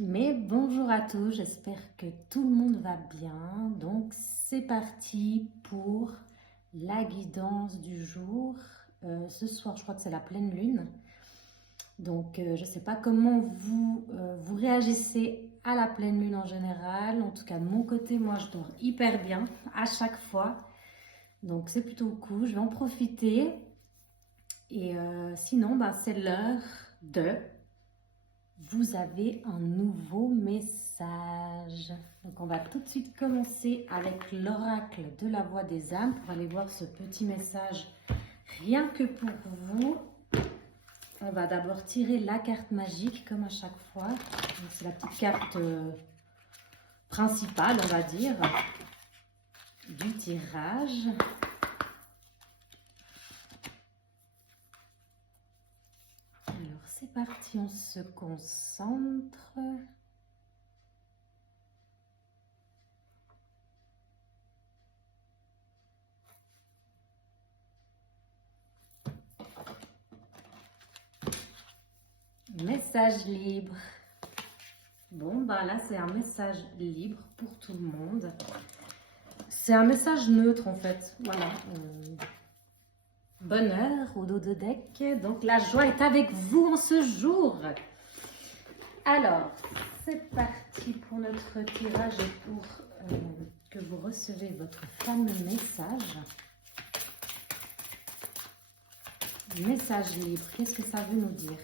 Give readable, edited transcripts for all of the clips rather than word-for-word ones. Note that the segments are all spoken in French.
Mais bonjour à tous, j'espère que tout le monde va bien. Donc c'est parti pour la guidance du jour. Ce soir, je crois que c'est la pleine lune. Donc je ne sais pas comment vous réagissez à la pleine lune en général. En tout cas, de mon côté, moi, je dors hyper bien à chaque fois. Donc c'est plutôt cool, je vais en profiter. Et sinon, bah, c'est l'heure de... Vous avez un nouveau message. Donc on va tout de suite commencer avec l'oracle de la voix des âmes pour aller voir ce petit message rien que pour vous. On va d'abord tirer la carte magique comme à chaque fois. C'est la petite carte principale, on va dire, du tirage. Alors c'est parti, on se concentre. Message libre. Bon, bah là, c'est un message libre pour tout le monde. C'est un message neutre, en fait. Voilà. Bonheur au dos de deck. Donc, la joie est avec vous en ce jour. Alors, c'est parti pour notre tirage et pour que vous recevez votre fameux message. Message libre. Qu'est-ce que ça veut nous dire?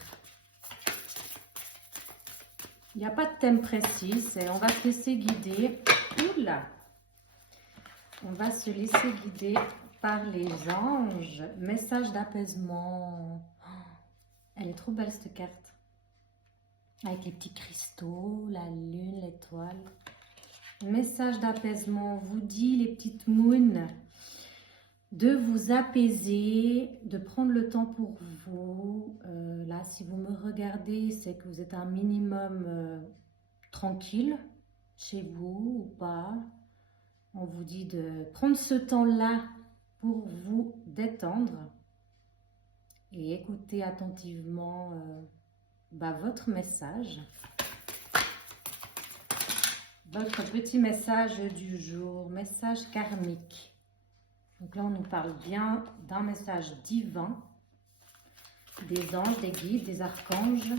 Il n'y a pas de thème précis, on va se laisser guider. Oula! On va se laisser guider par les anges. Message d'apaisement. Oh, elle est trop belle cette carte. Avec les petits cristaux, la lune, l'étoile. Message d'apaisement. On vous dit, les petites moons, de vous apaiser, de prendre le temps pour vous. Là, si vous me regardez, c'est que vous êtes un minimum tranquille chez vous ou pas. On vous dit de prendre ce temps-là pour vous détendre et écouter attentivement votre message. Votre petit message du jour, message karmique. Donc là, on nous parle bien d'un message divin, des anges, des guides, des archanges.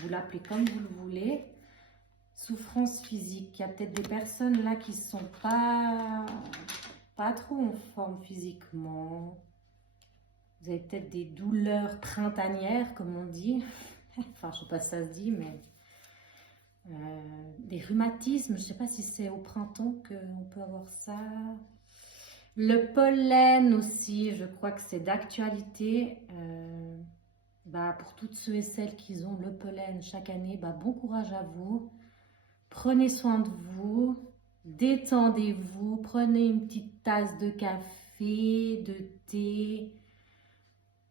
Vous l'appelez comme vous le voulez. Souffrance physique. Il y a peut-être des personnes là qui ne sont pas trop en forme physiquement. Vous avez peut-être des douleurs printanières, comme on dit. Enfin, je ne sais pas si ça se dit, mais... des rhumatismes. Je ne sais pas si c'est au printemps qu'on peut avoir ça. Le pollen aussi, je crois que c'est d'actualité. Pour toutes ceux et celles qui ont le pollen chaque année, bon courage à vous. Prenez soin de vous, détendez-vous, prenez une petite tasse de café, de thé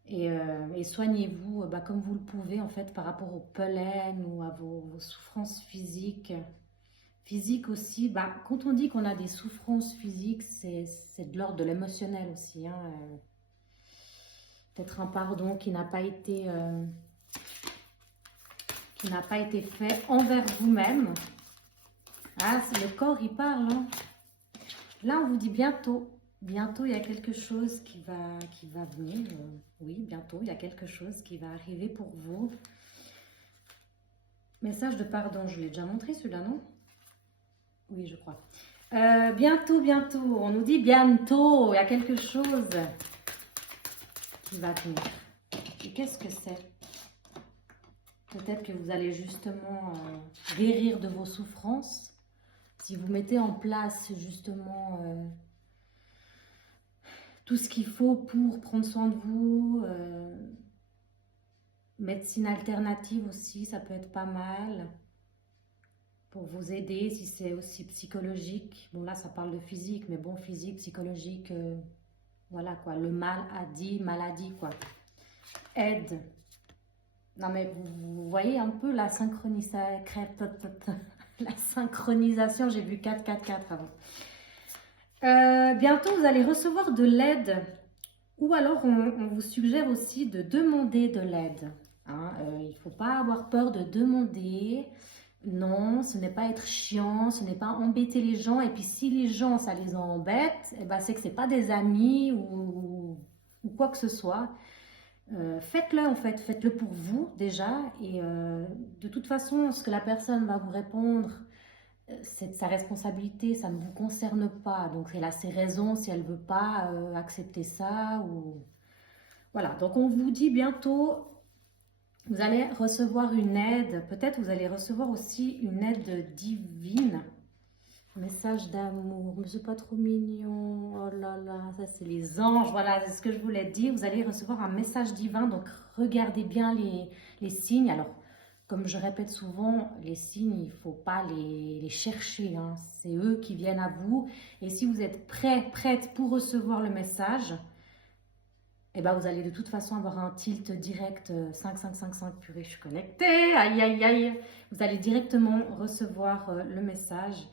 et soignez-vous comme vous le pouvez en fait par rapport au pollen ou à vos souffrances physiques. Physique aussi, quand on dit qu'on a des souffrances physiques, c'est de l'ordre de l'émotionnel aussi. Hein. Peut-être un pardon qui n'a pas été fait envers vous-même. Ah, le corps, il parle. Hein. Là, on vous dit bientôt. Bientôt, il y a quelque chose qui va venir. Oui, bientôt, il y a quelque chose qui va arriver pour vous. Message de pardon, je l'ai déjà montré celui-là, non? Oui, je crois. Bientôt, bientôt. On nous dit bientôt. Il y a quelque chose qui va venir. Et qu'est-ce que c'est? Peut-être que vous allez justement guérir de vos souffrances. Si vous mettez en place justement tout ce qu'il faut pour prendre soin de vous, médecine alternative aussi, ça peut être pas mal pour vous aider si c'est aussi psychologique. Bon là ça parle de physique, mais bon physique, psychologique, voilà quoi, le mal a dit, maladie quoi. Aide. Non mais vous voyez un peu la synchronisation, j'ai vu 4 avant. Bientôt, vous allez recevoir de l'aide ou alors on vous suggère aussi de demander de l'aide. Hein. Il ne faut pas avoir peur de demander. Non, ce n'est pas être chiant, ce n'est pas embêter les gens. Et puis si les gens, ça les embête, eh ben, c'est que ce n'est pas des amis ou quoi que ce soit. Faites-le en fait, faites-le pour vous déjà. Et de toute façon, ce que la personne va vous répondre, c'est de sa responsabilité, ça ne vous concerne pas. Donc elle a ses raisons si elle ne veut pas accepter ça. Voilà, donc on vous dit bientôt, vous allez recevoir une aide. Peut-être vous allez recevoir aussi une aide divine. Message d'amour, mais c'est pas trop mignon. Oh là là, ça c'est les anges. Voilà, c'est ce que je voulais dire. Vous allez recevoir un message divin, donc regardez bien les signes. Alors, comme je répète souvent, les signes, il ne faut pas les chercher, hein. C'est eux qui viennent à vous. Et si vous êtes prêt, prête pour recevoir le message, eh ben vous allez de toute façon avoir un tilt direct 5555, purée, je suis connectée, aïe aïe aïe. Vous allez directement recevoir le message.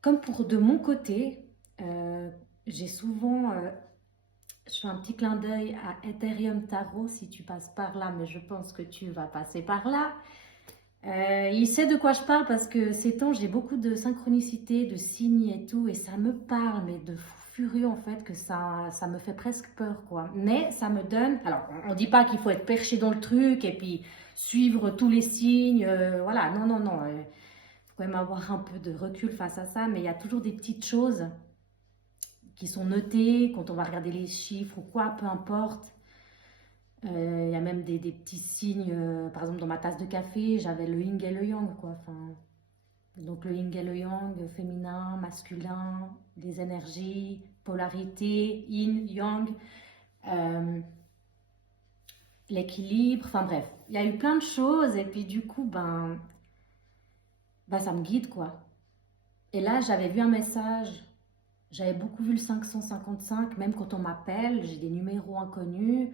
Comme pour de mon côté, j'ai souvent, je fais un petit clin d'œil à Ethereum Tarot si tu passes par là, mais je pense que tu vas passer par là. Il sait de quoi je parle parce que ces temps, j'ai beaucoup de synchronicité, de signes et tout, et ça me parle, mais de fou furieux en fait, que ça me fait presque peur, quoi. Mais ça me donne, alors on ne dit pas qu'il faut être perché dans le truc et puis suivre tous les signes, voilà, non, non, non. Faut quand même avoir un peu de recul face à ça, mais il y a toujours des petites choses qui sont notées quand on va regarder les chiffres ou quoi, peu importe. Il y a même des petits signes, par exemple dans ma tasse de café, j'avais le yin et le yang, quoi. Enfin, donc le yin et le yang, féminin, masculin, les énergies, polarité, yin, yang, euh, l'équilibre, enfin bref, il y a eu plein de choses et puis du coup, ça me guide, quoi. Et là, j'avais vu un message. J'avais beaucoup vu le 555, même quand on m'appelle, j'ai des numéros inconnus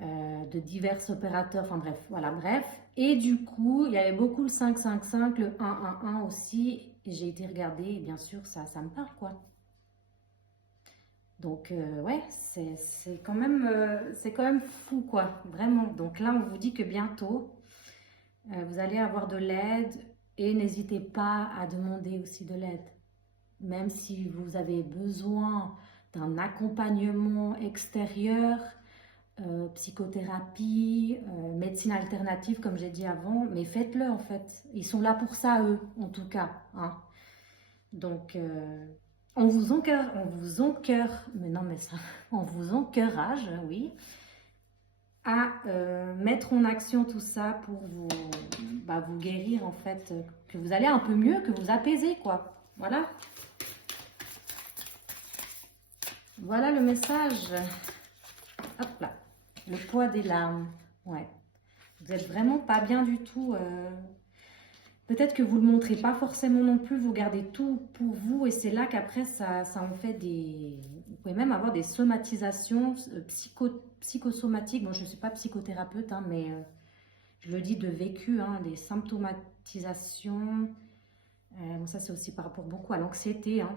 de divers opérateurs, enfin bref, voilà, bref. Et du coup, il y avait beaucoup le 555, le 111 aussi, et j'ai été regarder, et bien sûr, ça me parle, quoi. Donc, ouais, c'est quand même fou, quoi, vraiment. Donc là, on vous dit que bientôt, vous allez avoir de l'aide, et n'hésitez pas à demander aussi de l'aide. Même si vous avez besoin d'un accompagnement extérieur, psychothérapie, médecine alternative, comme j'ai dit avant, mais faites-le en fait. Ils sont là pour ça, eux, en tout cas, hein. Donc, mais non, mais ça, on vous encourage, oui, à mettre en action tout ça pour vous guérir en fait, que vous allez un peu mieux, que vous apaisez, quoi. Voilà. Voilà le message. Hop là. Le poids des larmes. Ouais. Vous êtes vraiment pas bien du tout. Peut-être que vous ne le montrez pas forcément non plus. Vous gardez tout pour vous. Et c'est là qu'après, ça en fait des... Vous pouvez même avoir des somatisations psychosomatiques. Bon, je ne suis pas psychothérapeute, hein, mais je le dis de vécu, hein, des symptomatisations. Bon, ça, c'est aussi par rapport beaucoup à l'anxiété, hein,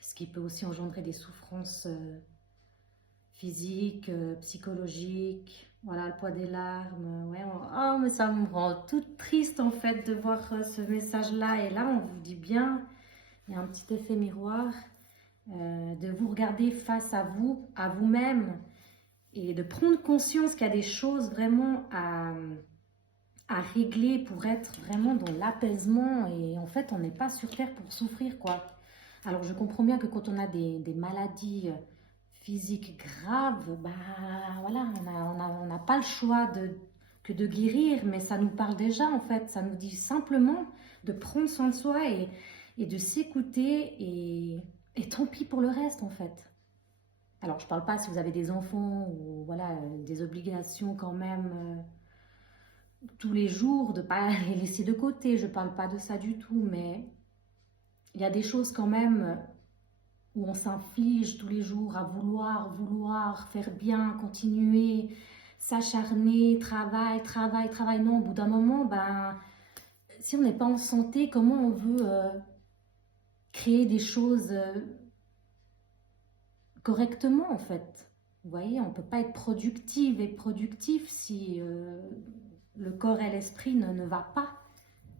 ce qui peut aussi engendrer des souffrances physiques, psychologiques. Voilà, le poids des larmes. Ouais, oh, mais ça me rend toute triste en fait de voir ce message-là. Et là, on vous dit bien, il y a un petit effet miroir, de vous regarder face à vous, à vous-même, et de prendre conscience qu'il y a des choses vraiment à régler pour être vraiment dans l'apaisement. Et en fait, on n'est pas sur Terre pour souffrir, quoi. Alors, je comprends bien que quand on a des maladies physiques graves, voilà, on n'a pas le choix que de guérir, mais ça nous parle déjà, en fait. Ça nous dit simplement de prendre soin de soi et de s'écouter, et tant pis pour le reste, en fait. Alors, je ne parle pas si vous avez des enfants ou voilà, des obligations quand même tous les jours, de ne pas les laisser de côté. Je ne parle pas de ça du tout, mais il y a des choses quand même où on s'inflige tous les jours à vouloir faire bien, continuer, s'acharner, travail. Non, au bout d'un moment, si on n'est pas en santé, comment on veut créer des choses correctement, en fait? Vous voyez, on ne peut pas être productive et productif si le corps et l'esprit ne va pas.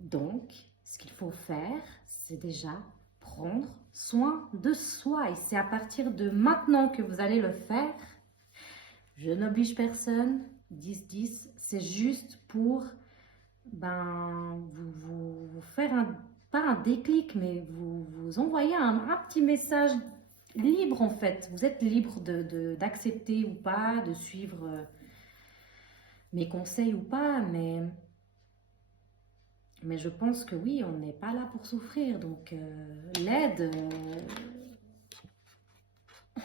Donc, ce qu'il faut faire, c'est déjà prendre soin de soi. Et c'est à partir de maintenant que vous allez le faire. Je n'oblige personne. 10-10, c'est juste pour vous faire pas un déclic, mais vous envoyer un petit message libre en fait. Vous êtes libre d'accepter ou pas, de suivre mes conseils ou pas, mais je pense que oui, on n'est pas là pour souffrir. Donc l'aide,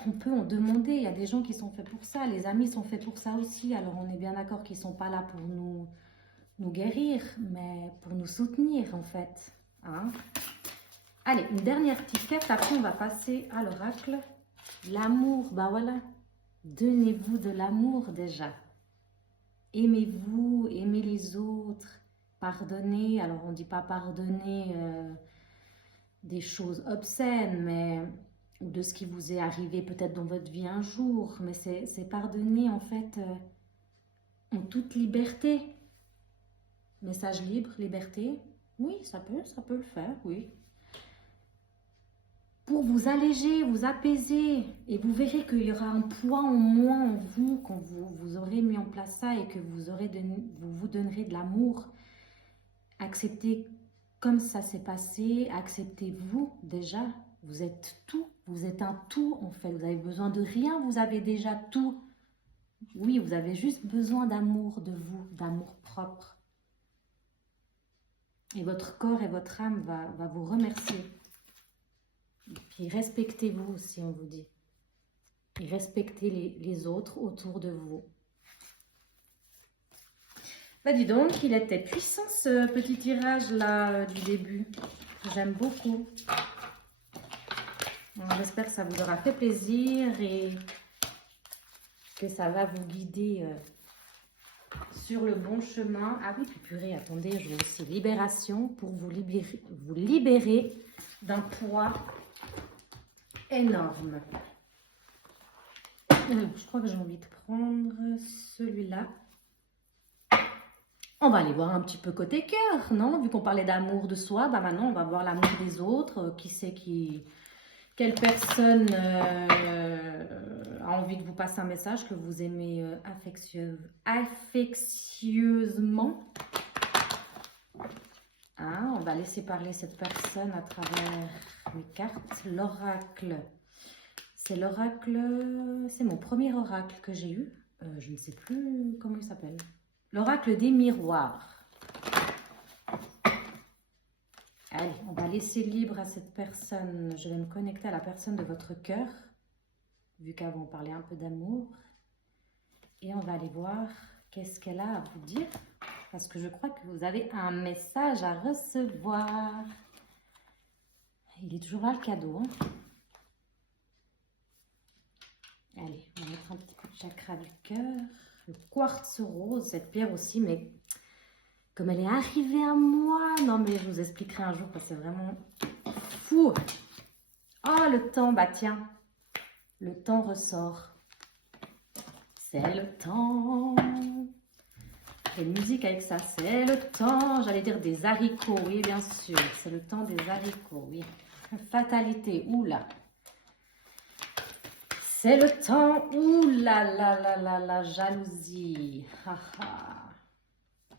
on peut en demander. Il y a des gens qui sont faits pour ça. Les amis sont faits pour ça aussi. Alors on est bien d'accord qu'ils ne sont pas là pour nous guérir, mais pour nous soutenir en fait. Hein? Allez, une dernière petite carte. Après, on va passer à l'oracle. L'amour, bah voilà. Donnez-vous de l'amour déjà. Aimez-vous, aimez les autres. Pardonnez. Alors, on ne dit pas pardonner des choses obscènes, mais de ce qui vous est arrivé peut-être dans votre vie un jour. Mais c'est pardonner en fait en toute liberté. Message libre, liberté. Oui, ça peut le faire, oui. Pour vous alléger, vous apaiser. Et vous verrez qu'il y aura un poids en moins en vous quand vous aurez mis en place ça et que vous donnerez de l'amour. Acceptez comme ça s'est passé. Acceptez-vous déjà. Vous êtes tout. Vous êtes un tout en fait. Vous avez besoin de rien. Vous avez déjà tout. Oui, vous avez juste besoin d'amour de vous, d'amour propre. Et votre corps et votre âme va vous remercier. Et puis respectez-vous aussi, on vous dit. Et respectez les autres autour de vous. Bah dis donc, il était puissant ce petit tirage là du début. J'aime beaucoup. J'espère que ça vous aura fait plaisir et que ça va vous guider sur le bon chemin. Ah oui, puis purée, attendez, je vais aussi libération pour vous libérer d'un poids énorme. Je crois que j'ai envie de prendre celui-là. On va aller voir un petit peu côté cœur, non? Vu qu'on parlait d'amour de soi, bah maintenant on va voir l'amour des autres. Qui c'est quelle personne a envie de vous passer un message que vous aimez affectueusement. Ah, on va laisser parler cette personne à travers mes cartes. L'oracle. C'est l'oracle, c'est mon premier oracle que j'ai eu. Je ne sais plus comment il s'appelle. L'oracle des miroirs. Allez, on va laisser libre à cette personne. Je vais me connecter à la personne de votre cœur, vu qu'avant on parlait un peu d'amour. Et on va aller voir qu'est-ce qu'elle a à vous dire. Parce que je crois que vous avez un message à recevoir. Il est toujours là le cadeau. Hein? Allez, on va mettre un petit coup de chakra du cœur. Le quartz rose, cette pierre aussi, mais comme elle est arrivée à moi, non mais je vous expliquerai un jour parce que c'est vraiment fou. Oh le temps, bah tiens, le temps ressort. C'est le temps. Il y a une musique avec ça, c'est le temps, j'allais dire des haricots, oui bien sûr, c'est le temps des haricots, oui. Fatalité, oula. C'est le temps, la jalousie.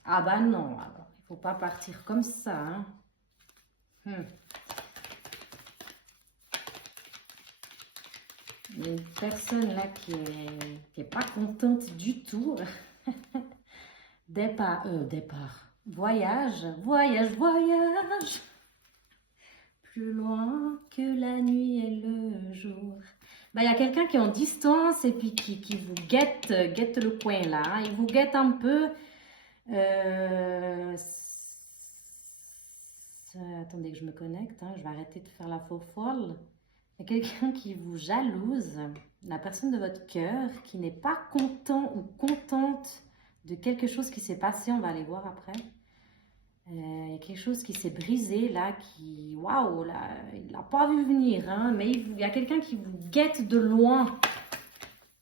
Ah bah non, alors, il ne faut pas partir comme ça. Hein. Une personne là qui est pas contente du tout. Départ. Voyage. Plus loin que la nuit et le jour. Bah, y a quelqu'un qui est en distance et puis qui vous guette le coin là. Hein. Il vous guette un peu. Attendez que je me connecte. Hein. Je vais arrêter de faire la faux folle. Il y a quelqu'un qui vous jalouse. La personne de votre cœur qui n'est pas content ou contente de quelque chose qui s'est passé. On va aller voir après. Il y a quelque chose qui s'est brisé là, waouh, là, il l'a pas vu venir, hein, mais il y a quelqu'un qui vous guette de loin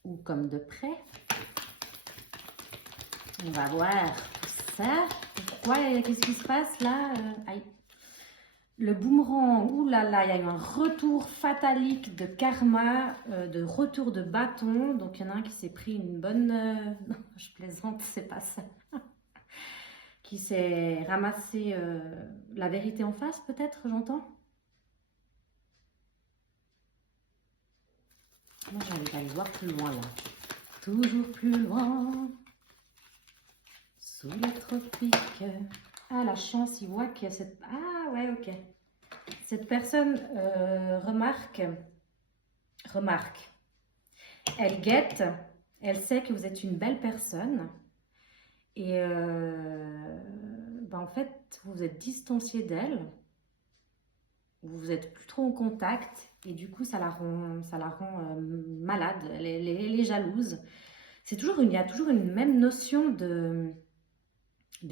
ou comme de près. On va voir tout faire. Pourquoi? Qu'est-ce qui se passe là? Aïe. Le boomerang, ouh là là, il y a eu un retour fatalique de karma, de retour de bâton. Donc il y en a un qui s'est pris une bonne... Non, je plaisante, c'est pas ça. Qui s'est ramassé la vérité en face, peut-être, j'entends. Moi, j'ai envie d'aller voir plus loin là. Toujours plus loin, sous les tropiques. Ah, la chance, il voit qu'il y a cette... Ah, ouais, ok. Cette personne remarque, elle guette, elle sait que vous êtes une belle personne et ben en fait, vous vous êtes distancié d'elle, vous n'êtes plus trop en contact et du coup, ça la rend malade, elle est jalouse. Il y a toujours une même notion de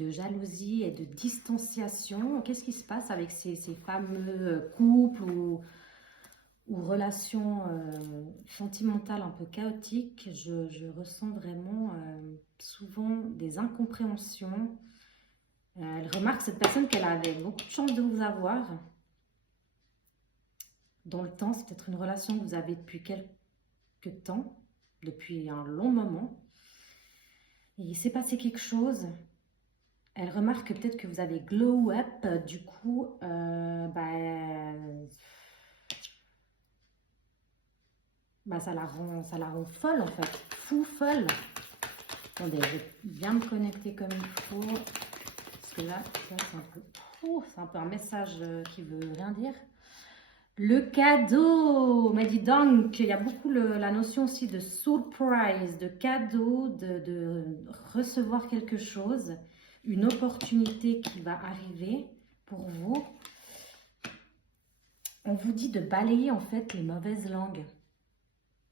jalousie et de distanciation. Qu'est-ce qui se passe avec ces fameux couples ou relations sentimentales un peu chaotiques? Je ressens vraiment souvent des incompréhensions. Elle remarque, cette personne, qu'elle avait beaucoup de chance de vous avoir. Dans le temps, c'est peut-être une relation que vous avez depuis quelques temps, depuis un long moment. Et il s'est passé quelque chose. Elle remarque peut-être que vous avez glow up, du coup, ça la rend folle en fait, folle. Attendez, je vais bien me connecter comme il faut, parce que là, c'est un peu un message qui veut rien dire. Le cadeau, mais dis donc, il y a beaucoup la notion aussi de surprise, de cadeau, de recevoir quelque chose, une opportunité qui va arriver pour vous. On vous dit de balayer en fait les mauvaises langues.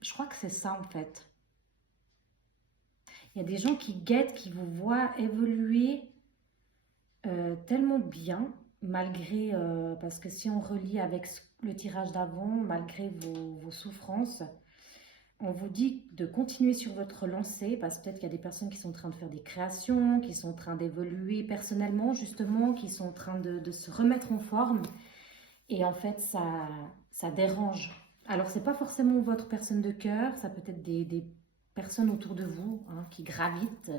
Je crois que c'est ça en fait. Il y a des gens qui guettent, qui vous voient évoluer tellement bien, malgré, parce que si on relie avec le tirage d'avant, malgré vos souffrances, on vous dit de continuer sur votre lancée, parce que peut-être qu'il y a des personnes qui sont en train de faire des créations, qui sont en train d'évoluer personnellement, justement, qui sont en train de se remettre en forme. Et en fait, ça dérange. Alors, c'est pas forcément votre personne de cœur, ça peut être des personnes autour de vous hein, qui gravitent,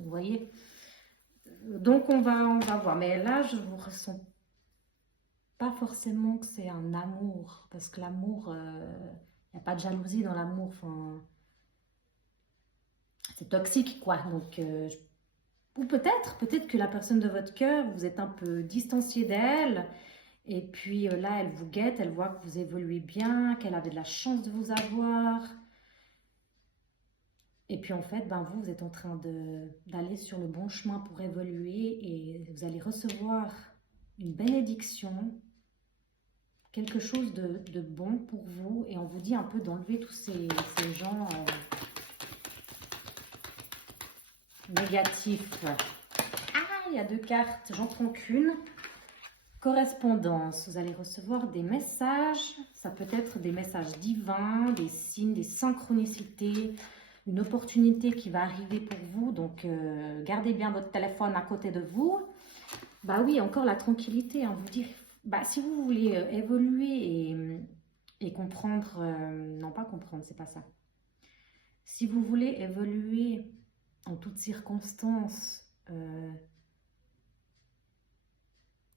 vous voyez. Donc, on va voir. Mais là, je ne ressens pas forcément que c'est un amour, parce que l'amour, il n'y a pas de jalousie dans l'amour. Enfin, c'est toxique, quoi. Donc, ou peut-être que la personne de votre cœur, vous êtes un peu distancié d'elle. Et puis là, elle vous guette, elle voit que vous évoluez bien, qu'elle avait de la chance de vous avoir. Et puis en fait, vous êtes en train d'aller sur le bon chemin pour évoluer et vous allez recevoir une bénédiction, quelque chose de bon pour vous. Et on vous dit un peu d'enlever tous ces gens négatifs. Ah, il y a 2 cartes, j'en prends qu'une. Correspondance, vous allez recevoir des messages, ça peut être des messages divins, des signes, des synchronicités, une opportunité qui va arriver pour vous, donc gardez bien votre téléphone à côté de vous. Bah oui, encore la tranquillité, hein, vous dire, si vous voulez évoluer et comprendre, non pas comprendre, c'est pas ça. Si vous voulez évoluer en toutes circonstances,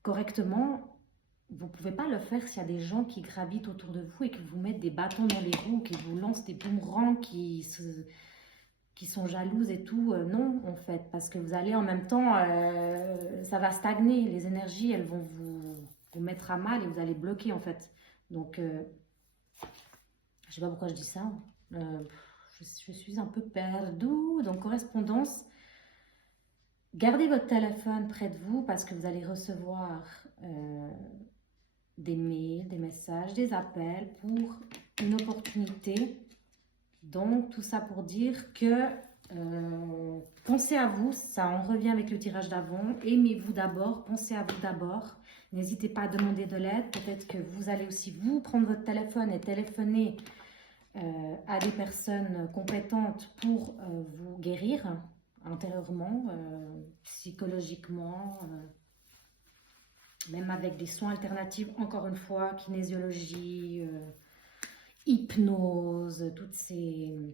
correctement, vous ne pouvez pas le faire s'il y a des gens qui gravitent autour de vous et qui vous mettent des bâtons dans les roues, qui vous lancent des boomerangs, qui sont jalouses et tout. Non, en fait, parce que vous allez en même temps, ça va stagner. Les énergies, elles vont vous mettre à mal et vous allez bloquer, en fait. Donc, je ne sais pas pourquoi je dis ça. Je suis un peu perdue. Donc, correspondance. Gardez votre téléphone près de vous parce que vous allez recevoir des mails, des messages, des appels pour une opportunité. Donc, tout ça pour dire que pensez à vous, ça en revient avec le tirage d'avant. Aimez-vous d'abord, pensez à vous d'abord. N'hésitez pas à demander de l'aide. Peut-être que vous allez aussi vous prendre votre téléphone et téléphoner à des personnes compétentes pour vous guérir. intérieurement, psychologiquement, même avec des soins alternatifs, encore une fois, kinésiologie, hypnose, toutes ces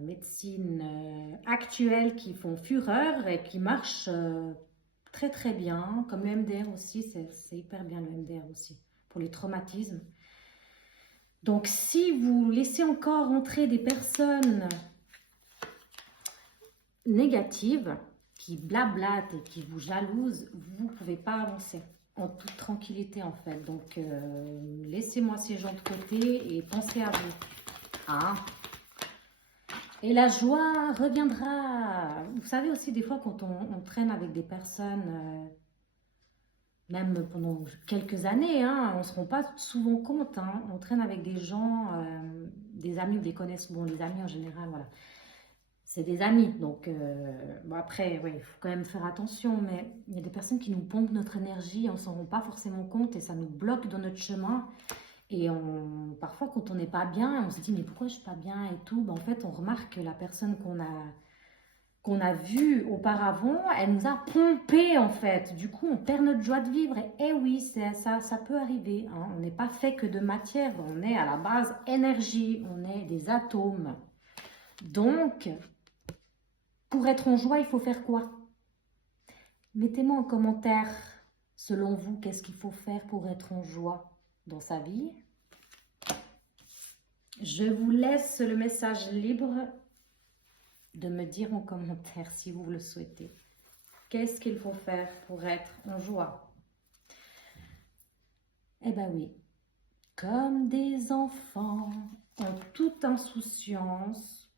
médecines actuelles qui font fureur et qui marchent très très bien, comme le MDR aussi, c'est hyper bien le MDR aussi, pour les traumatismes. Donc si vous laissez encore entrer des personnes négatives, qui blablatent et qui vous jalousent, vous ne pouvez pas avancer en toute tranquillité en fait. Donc laissez-moi ces gens de côté et pensez à vous. Hein? Et la joie reviendra. Vous savez aussi des fois quand on traîne avec des personnes, même pendant quelques années, hein, on ne se rend pas souvent compte. Hein, on traîne avec des gens, des amis ou des connaissances. Bon, les amis en général, voilà. C'est des amis. Donc, bon après, oui, il faut quand même faire attention. Mais il y a des personnes qui nous pompent notre énergie. On ne s'en rend pas forcément compte et ça nous bloque dans notre chemin. Et parfois, quand on n'est pas bien, on se dit, mais pourquoi je ne suis pas bien et tout. Ben, en fait, on remarque que la personne qu'on a vue auparavant, elle nous a pompé en fait. Du coup, on perd notre joie de vivre. Et oui, ça peut arriver. Hein. On n'est pas fait que de matière. On est à la base énergie. On est des atomes. Donc, pour être en joie, il faut faire quoi? Mettez-moi en commentaire, selon vous, qu'est-ce qu'il faut faire pour être en joie dans sa vie. Je vous laisse le message libre de me dire en commentaire si vous le souhaitez. Qu'est-ce qu'il faut faire pour être en joie? Eh bien oui, comme des enfants, en toute insouciance,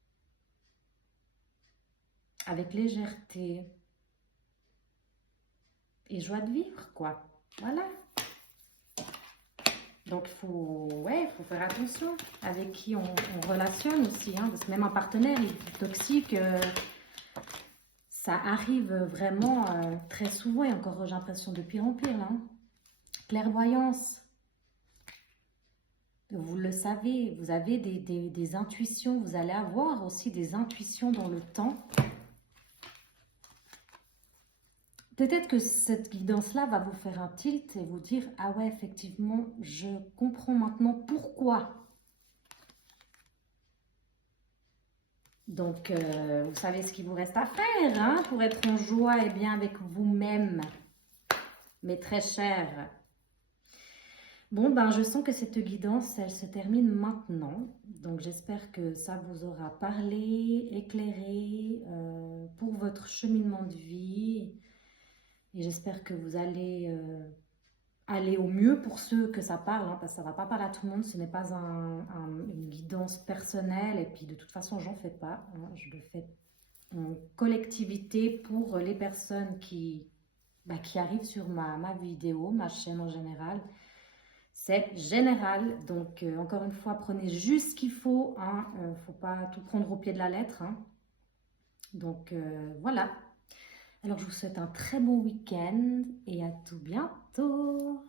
avec légèreté et joie de vivre, quoi. Voilà. Donc, il faut faire attention avec qui on relationne aussi. Hein, parce que même un partenaire toxique, ça arrive vraiment très souvent. Et encore, j'ai l'impression de pire en pire. Hein. Clairvoyance. Vous le savez, vous avez des intuitions. Vous allez avoir aussi des intuitions dans le temps. Peut-être que cette guidance-là va vous faire un tilt et vous dire « Ah ouais, effectivement, je comprends maintenant pourquoi. » Donc, vous savez ce qu'il vous reste à faire hein, pour être en joie et bien avec vous-même, mes très chers. Bon, ben, je sens que cette guidance, elle se termine maintenant. Donc, j'espère que ça vous aura parlé, éclairé pour votre cheminement de vie. Et j'espère que vous allez aller au mieux pour ceux que ça parle, hein, parce que ça ne va pas parler à tout le monde. Ce n'est pas une guidance personnelle. Et puis, de toute façon, j'en fais pas. Hein, je le fais en collectivité pour les personnes qui arrivent sur ma vidéo, ma chaîne en général. C'est général. Donc, encore une fois, prenez juste ce qu'il faut. Hein, faut pas tout prendre au pied de la lettre. Hein. Donc, voilà. Alors, je vous souhaite un très bon week-end et à tout bientôt.